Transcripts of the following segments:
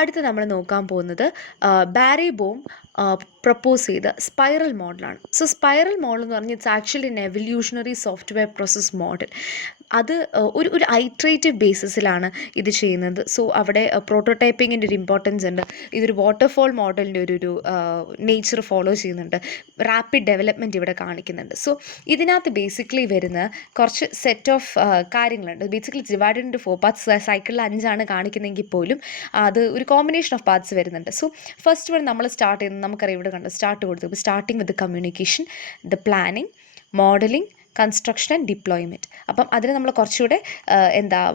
അടുത്ത് നമ്മൾ നോക്കാൻ പോകുന്നത് ബാരി ബോം പ്രപ്പോസ് ചെയ്ത സ്പൈറൽ മോഡലാണ്. സോ സ്പൈറൽ മോഡൽ എന്ന് പറഞ്ഞാൽ it's actually N evolutionary software process model. അത് ഒരു ഐട്രേറ്റീവ് ബേസിസിലാണ് ഇത് ചെയ്യുന്നത്. സോ അവിടെ പ്രോട്ടോടൈപ്പിങ്ങിൻ്റെ ഒരു ഇമ്പോർട്ടൻസ് ഉണ്ട്. ഇതൊരു വാട്ടർഫോൾ മോഡലിൻ്റെ ഒരു നേച്ചർ ഫോളോ ചെയ്യുന്നുണ്ട്. റാപ്പിഡ് ഡെവലപ്മെൻറ്റ് ഇവിടെ കാണിക്കുന്നുണ്ട്. സോ ഇതിനകത്ത് ബേസിക്കലി വരുന്ന കുറച്ച് സെറ്റ് ഓഫ് കാര്യങ്ങളുണ്ട്. Basically divided into 4 parts. സൈക്കിളിൽ 5 കാണിക്കുന്നതെങ്കിൽ പോലും അത് ഒരു കോമ്പിനേഷൻ ഓഫ് പാർട്സ് വരുന്നുണ്ട്. സോ ഫസ്റ്റ് വൺ നമ്മൾ സ്റ്റാർട്ട് ചെയ്യുന്നത് നമുക്കറിയാം, ഇവിടെ കണ്ട് സ്റ്റാർട്ട് കൊടുത്തു. Starting with communication, the planning, modelling, construction and deployment. അപ്പം അതിന് നമ്മൾ കുറച്ചുകൂടെ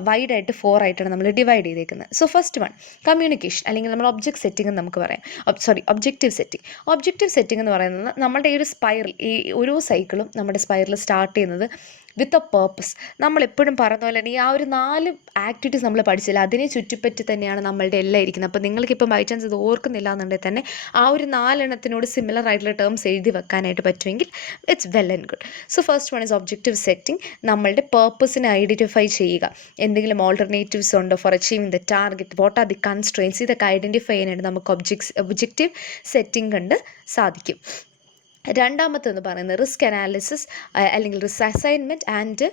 വൈഡായിട്ട് 4 ആയിട്ടാണ് നമ്മൾ ഡിവൈഡ് ചെയ്തേക്കുന്നത്. സോ ഫസ്റ്റ് വൺ കമ്മ്യൂണിക്കേഷൻ, അല്ലെങ്കിൽ നമ്മൾ ഒബ്ജക്റ്റ് സെറ്റിംഗ് എന്ന് നമുക്ക് പറയാം. Objective setting. ഒബ്ജക്റ്റീവ് സെറ്റിംഗ് എന്ന് പറയുന്നത് നമ്മുടെ ഈ ഒരു സ്പൈറൽ, ഈ ഓരോ സൈക്കിളും നമ്മുടെ സ്പൈറൽ സ്റ്റാർട്ട് ചെയ്യുന്നത് വിത്ത് എ പേർപ്പസ്. നമ്മളെപ്പോഴും പറയുന്ന പോലെ തന്നെ ഈ ആ ഒരു 4 ആക്ടിവിറ്റീസ് നമ്മൾ പഠിച്ചില്ല, അതിനെ ചുറ്റിപ്പറ്റി തന്നെയാണ് നമ്മളുടെ എല്ലാം ഇരിക്കുന്നത്. അപ്പോൾ നിങ്ങൾക്കിപ്പം ബൈ ചാൻസ് ഇത് ഓർക്കുന്നില്ല എന്നുണ്ടെങ്കിൽ തന്നെ ആ ഒരു 4 എണ്ണത്തിനോട് സിമിലർ ആയിട്ടുള്ള ടേംസ് എഴുതി വെക്കാനായിട്ട് പറ്റുമെങ്കിൽ it's well and good. So first one is objective setting. നമ്മളുടെ പേർപ്പസിനെ ഐഡൻറ്റിഫൈ ചെയ്യുക. എന്തെങ്കിലും ഓൾട്ടർനേറ്റീവ്സ് ഉണ്ടോ four achieving the target, what are the constraints, ഇതൊക്കെ ഐഡൻറ്റിഫൈ ചെയ്യാനായിട്ട് നമുക്ക് ഒബ്ജക്റ്റീവ് സെറ്റിംഗ് കൊണ്ട് സാധിക്കും. രണ്ടാമത്തെന്ന് പറയുന്നത് റിസ്ക് അനാലിസിസ്, അല്ലെങ്കിൽ റിസ്ക് അസൈൻമെൻറ്റ് ആൻഡ്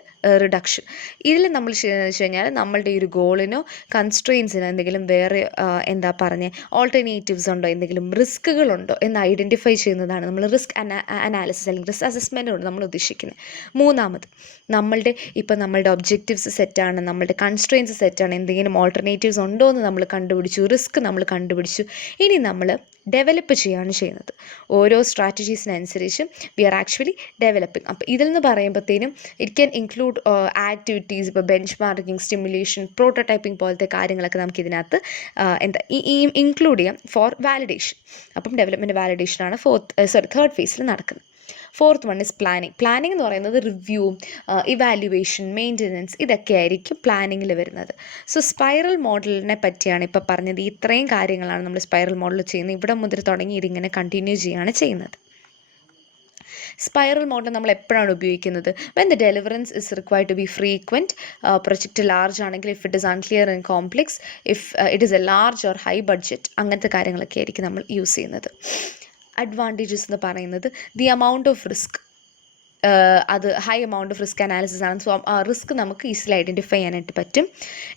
റിഡക്ഷൻ. ഇതിൽ നമ്മൾ വെച്ച് കഴിഞ്ഞാൽ നമ്മളുടെ ഈ ഒരു ഗോളിനോ കൺസ്ട്രെയിൻസിനോ എന്തെങ്കിലും വേറെ ഓൾട്ടർനേറ്റീവ്സ് ഉണ്ടോ, എന്തെങ്കിലും റിസ്ക്കുകളുണ്ടോ എന്ന് ഐഡൻറ്റിഫൈ ചെയ്യുന്നതാണ് നമ്മൾ റിസ്ക് അനാലിസിസ് അല്ലെങ്കിൽ റിസ്ക് അസസ്മെൻറ്റ് കൊണ്ട് നമ്മൾ ഉദ്ദേശിക്കുന്നത്. മൂന്നാമത് നമ്മളുടെ ഒബ്ജക്റ്റീവ്സ് സെറ്റാണ്, നമ്മളുടെ കൺസ്ട്രെയിൻസ് സെറ്റാണ്, എന്തെങ്കിലും ഓൾട്ടർനേറ്റീവ്സ് ഉണ്ടോ എന്ന് നമ്മൾ കണ്ടുപിടിച്ചു, റിസ്ക് നമ്മൾ കണ്ടുപിടിച്ചു. ഇനി നമ്മൾ ഡെവലപ്പ് ചെയ്യുകയാണ് ചെയ്യുന്നത്. ഓരോ സ്ട്രാറ്റജീസിനനുസരിച്ചും വി ആർ ആക്ച്വലി ഡെവലപ്പിംഗ്. അപ്പോൾ ഇതിൽ നിന്ന് പറയുമ്പോഴത്തേനും ഇറ്റ് ക്യാൻ ഇൻക്ലൂഡ് ആക്ടിവിറ്റീസ്, ഇപ്പോൾ ബെഞ്ച് മാർക്കിംഗ്, സ്റ്റിമുലേഷൻ, പ്രോട്ടോടൈപ്പിംഗ് പോലത്തെ കാര്യങ്ങളൊക്കെ നമുക്ക് ഇതിനകത്ത് ഇൻക്ലൂഡ് ചെയ്യാം ഫോർ വാലിഡേഷൻ. അപ്പം ഡെവലപ്മെൻറ്റ് വാലിഡേഷനാണ് തേർഡ് ഫേസിൽ നടക്കുന്നത്. Fourth one is planning. Planning എന്ന് പറയുന്നത് റിവ്യൂ, ഇവാലുവേഷൻ, മെയിൻ്റനൻസ്, ഇതൊക്കെ ആയിരിക്കും പ്ലാനിങ്ങിൽ വരുന്നത്. സോ സ്പൈറൽ മോഡലിനെ പറ്റിയാണ് ഇപ്പോൾ പറഞ്ഞത്. ഇത്രയും കാര്യങ്ങളാണ് നമ്മൾ സ്പൈറൽ മോഡൽ ചെയ്യുന്നത്. ഇവിടെ മുതൽ തുടങ്ങി ഇതിങ്ങനെ കണ്ടിന്യൂ ചെയ്യുകയാണ് ചെയ്യുന്നത്. സ്പൈറൽ മോഡൽ നമ്മൾ എപ്പോഴാണ് ഉപയോഗിക്കുന്നത്? When the deliverance is required to be frequent, project large ആണെങ്കിൽ, if it is unclear and complex, if it is a large or high budget, അങ്ങനത്തെ കാര്യങ്ങളൊക്കെ ആയിരിക്കും നമ്മൾ യൂസ് ചെയ്യുന്നത്. അഡ്വാൻറ്റേജസ് എന്ന് പറയുന്നത് ദി എമൗണ്ട് ഓഫ് റിസ്ക്, അത് high amount of risk analysis ആണ്. സോ ആ റിസ്ക് നമുക്ക് ഈസിലി ഐഡൻറ്റിഫൈ ചെയ്യാനായിട്ട് പറ്റും.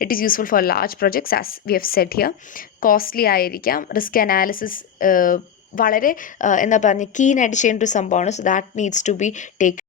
It is useful for large projects as we have said here. Costly ആയിരിക്കാം. റിസ്ക് അനാലിസിസ് വളരെ കീനായിട്ട് ചെയ്യേണ്ട ഒരു സംഭവമാണ്. So that needs to be taken